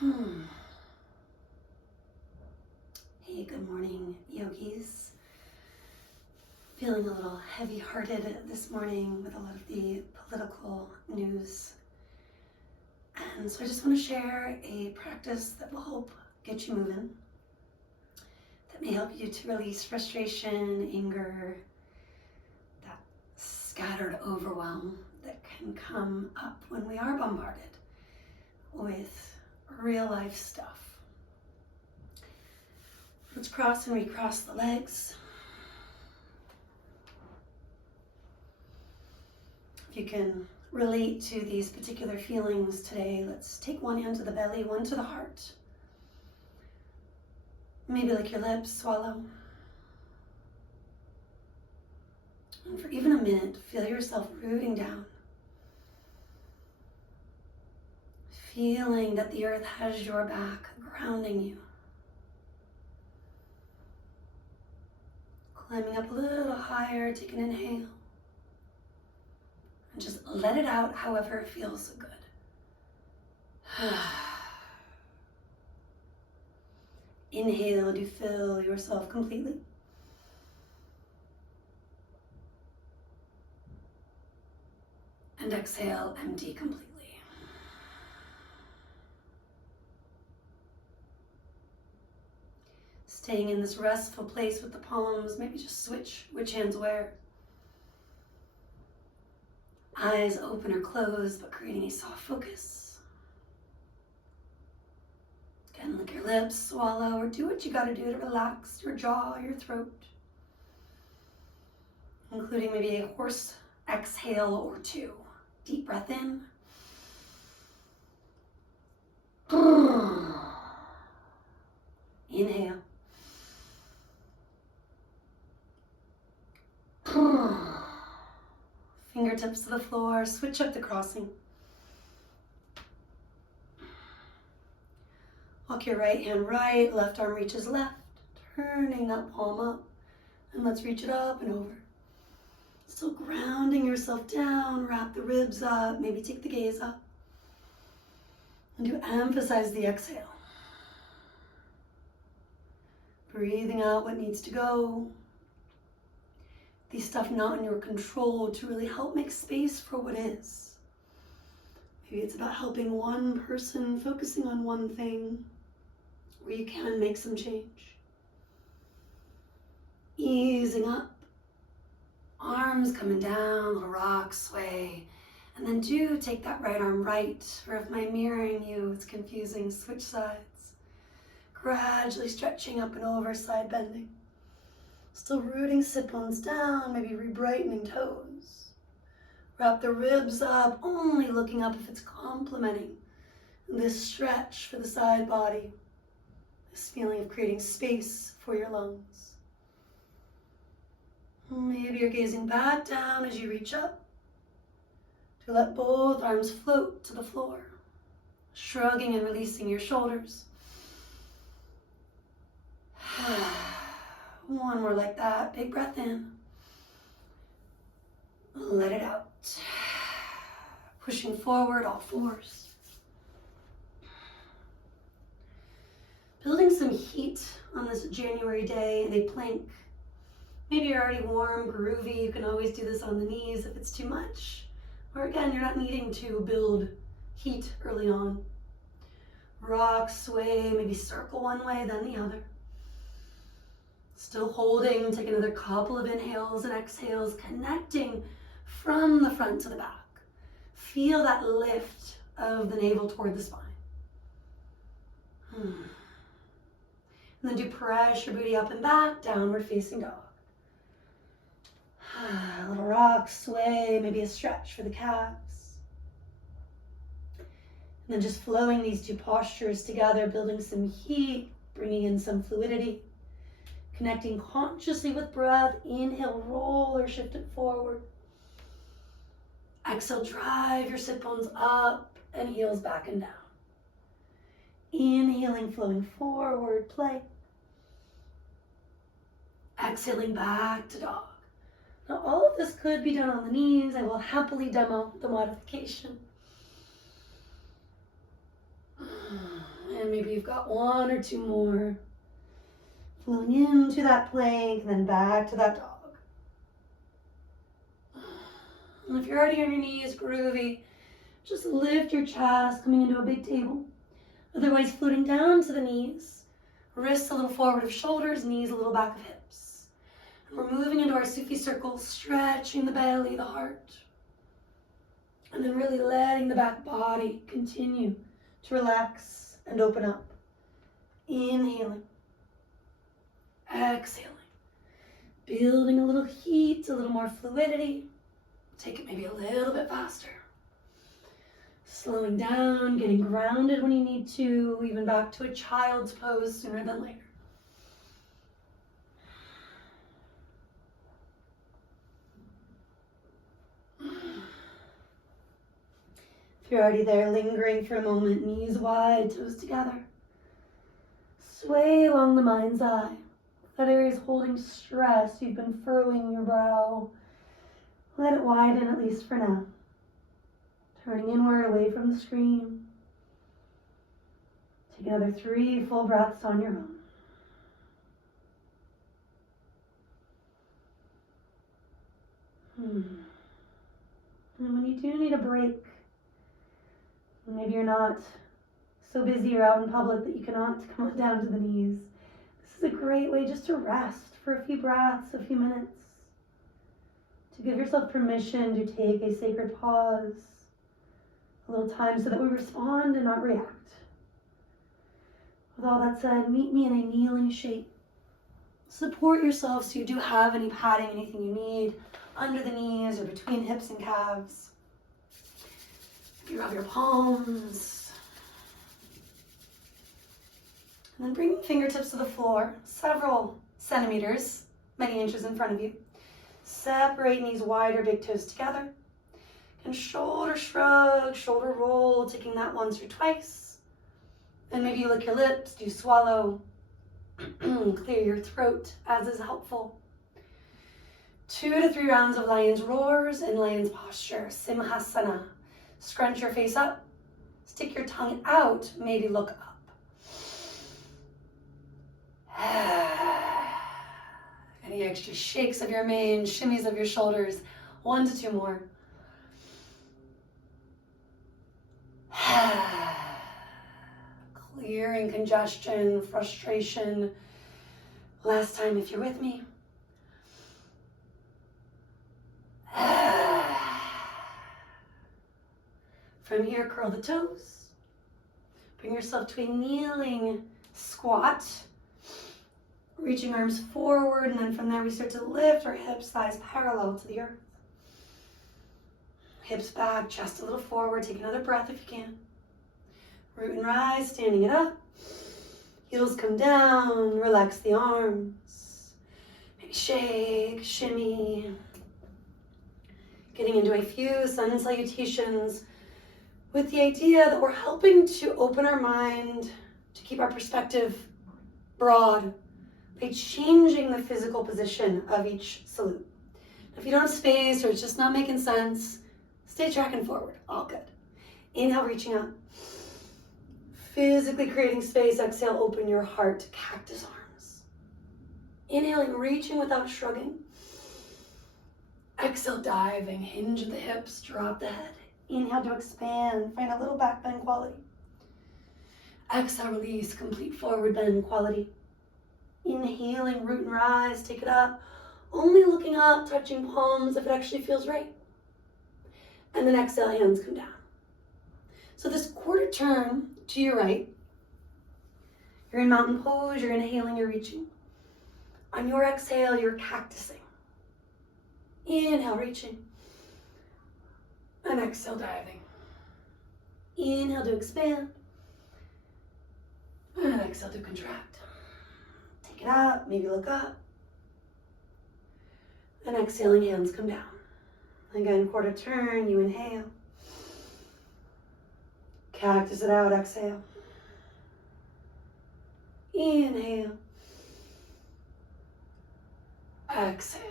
Hey, good morning, yogis. Feeling a little heavy-hearted this morning with a lot of the political news. And so I just want to share a practice that will help get you moving, that may help you to release frustration, anger, that scattered overwhelm that can come up when we are bombarded with real life stuff. Let's cross and recross the legs. If you can relate to these particular feelings today, let's take one hand to the belly, one to the heart. Maybe lick your lips, swallow. And for even a minute, feel yourself rooting down. Feeling that the earth has your back, grounding you. Climbing up a little higher, take an inhale. And just let it out however it feels good. Inhale to fill yourself completely. And exhale, empty completely. Staying in this restful place with the palms, maybe just switch which hands where. Eyes open or closed, but creating a soft focus. Again, lick your lips, swallow, or do what you gotta do to relax your jaw, your throat. Including maybe a horse exhale or two. Deep breath in. Inhale. Fingertips to the floor, switch up the crossing. Walk your right hand right, left arm reaches left, turning that palm up, and let's reach it up and over. Still grounding yourself down, wrap the ribs up, maybe take the gaze up. And do emphasize the exhale. Breathing out what needs to go. The stuff not in your control to really help make space for what is. Maybe it's about helping one person, focusing on one thing where you can make some change. Easing up, arms coming down, little rock sway, and then do take that right arm right, or if my mirroring you is confusing, switch sides. Gradually stretching up and over, side bending. Still rooting sit bones down, maybe re-brightening toes. Wrap the ribs up, only looking up if it's complementing this stretch for the side body. This feeling of creating space for your lungs. Maybe you're gazing back down as you reach up to let both arms float to the floor. Shrugging and releasing your shoulders. One more like that. Big breath in. Let it out. Pushing forward, all fours. Building some heat on this January day in a plank. Maybe you're already warm, groovy. You can always do this on the knees if it's too much. Or again, you're not needing to build heat early on. Rock, sway, maybe circle one way, then the other. Still holding, take another couple of inhales and exhales, connecting from the front to the back. Feel that lift of the navel toward the spine. And then do press your booty up and back, downward facing dog. A little rock, sway, maybe a stretch for the calves. And then just flowing these two postures together, building some heat, bringing in some fluidity. Connecting consciously with breath. Inhale, roll or shift it forward. Exhale, drive your sit bones up and heels back and down. Inhaling, flowing forward, play. Exhaling back to dog. Now all of this could be done on the knees. I will happily demo the modification. maybe you've got one or two more. Flowing into that plank and then back to that dog. And if you're already on your knees, groovy, just lift your chest, coming into a big table. Otherwise, floating down to the knees. Wrists a little forward of shoulders, knees a little back of hips. And we're moving into our Sufi circle, stretching the belly, the heart. And then really letting the back body continue to relax and open up. Inhaling. Exhaling. Building a little heat, a little more fluidity. Take it maybe a little bit faster. Slowing down, getting grounded when you need to, even back to a child's pose sooner than later. If you're already there, lingering for a moment, knees wide, toes together. Sway along the mind's eye. That area is holding stress. You've been furrowing your brow. Let it widen, at least for now. Turning inward, away from the screen. Take another 3 full breaths on your own. And when you do need a break, maybe you're not so busy or out in public that you cannot come on down to the knees. This is a great way just to rest for a few breaths, a few minutes. To give yourself permission to take a sacred pause, a little time so that we respond and not react. With all that said, meet me in a kneeling shape. Support yourself so you do have any padding, anything you need, under the knees or between hips and calves. You rub your palms. And then bring fingertips to the floor, several centimeters, many inches in front of you. Separate knees wider, big toes together. And shoulder shrug, shoulder roll, taking that once or twice. And maybe you lick your lips, do swallow, clear your throat, as is helpful. 2 to 3 rounds of lion's roars in lion's posture, Simhasana. Scrunch your face up, stick your tongue out, maybe look up. Any extra shakes of your mane, shimmies of your shoulders, 1 to 2 more. Clearing congestion, frustration. Last time if you're with me. From here, curl the toes. Bring yourself to a kneeling squat. Reaching arms forward, and then from there we start to lift our hips, thighs parallel to the earth. Hips back, chest a little forward. Take another breath if you can. Root and rise, standing it up. Heels come down, relax the arms. Maybe shake, shimmy. Getting into a few sun salutations with the idea that we're helping to open our mind, to keep our perspective broad by changing the physical position of each salute. If you don't have space or it's just not making sense, stay tracking forward, all good. Inhale, reaching up. Physically creating space. Exhale, open your heart to cactus arms. Inhaling, reaching without shrugging. Exhale, diving, hinge the hips, drop the head. Inhale to expand, find a little back bend quality. Exhale, release, complete forward bend quality. Inhaling, root and rise, take it up. Only looking up, touching palms if it actually feels right. And then exhale, hands come down. So this quarter turn to your right, you're in mountain pose, you're inhaling, you're reaching. On your exhale, you're cactusing. Inhale, reaching. And exhale, diving. Inhale to expand. And exhale to contract. Take it up, maybe look up. And exhaling, hands come down. Again, quarter turn, you inhale. Cactus it out, exhale. Inhale. Exhale.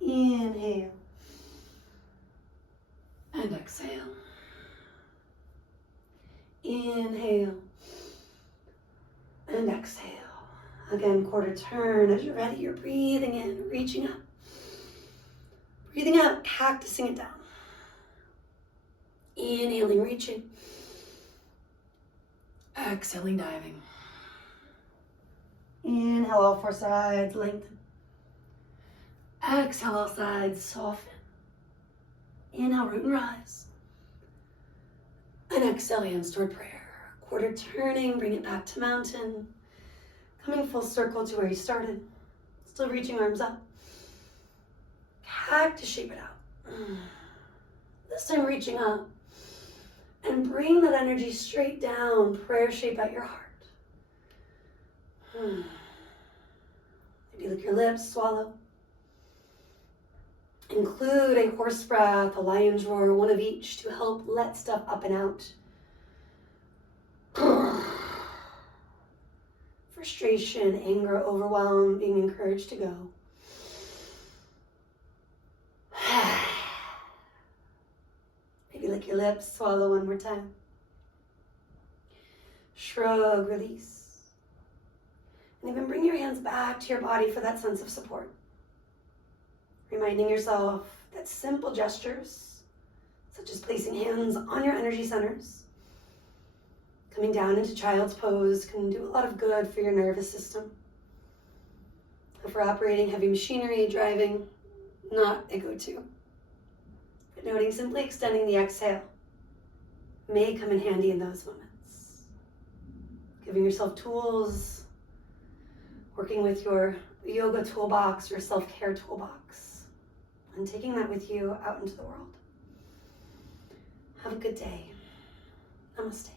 Inhale. And exhale. Inhale and exhale. Again, quarter turn. As you're ready, you're breathing in, reaching up. Breathing out, cactusing it down. Inhaling, reaching. Exhaling, diving. Inhale, all four sides, lengthen. Exhale, all sides, soften. Inhale, root and rise. And exhale, hands toward prayer. Quarter turning, bring it back to mountain. Coming full circle to where you started. Still reaching arms up. Cactus, shape it out. This time reaching up. And bring that energy straight down, prayer shape at your heart. Maybe lick your lips, swallow. Include a horse breath, a lion's roar, one of each to help let stuff up and out. Frustration, anger, overwhelm, being encouraged to go. Maybe lick your lips, swallow one more time. Shrug, release. And even bring your hands back to your body for that sense of support. Reminding yourself that simple gestures, such as placing hands on your energy centers, coming down into child's pose, can do a lot of good for your nervous system. If we're operating heavy machinery, driving, not a go-to. But noting simply extending the exhale may come in handy in those moments. Giving yourself tools, working with your yoga toolbox or self-care toolbox, and taking that with you out into the world. Have a good day. Namaste.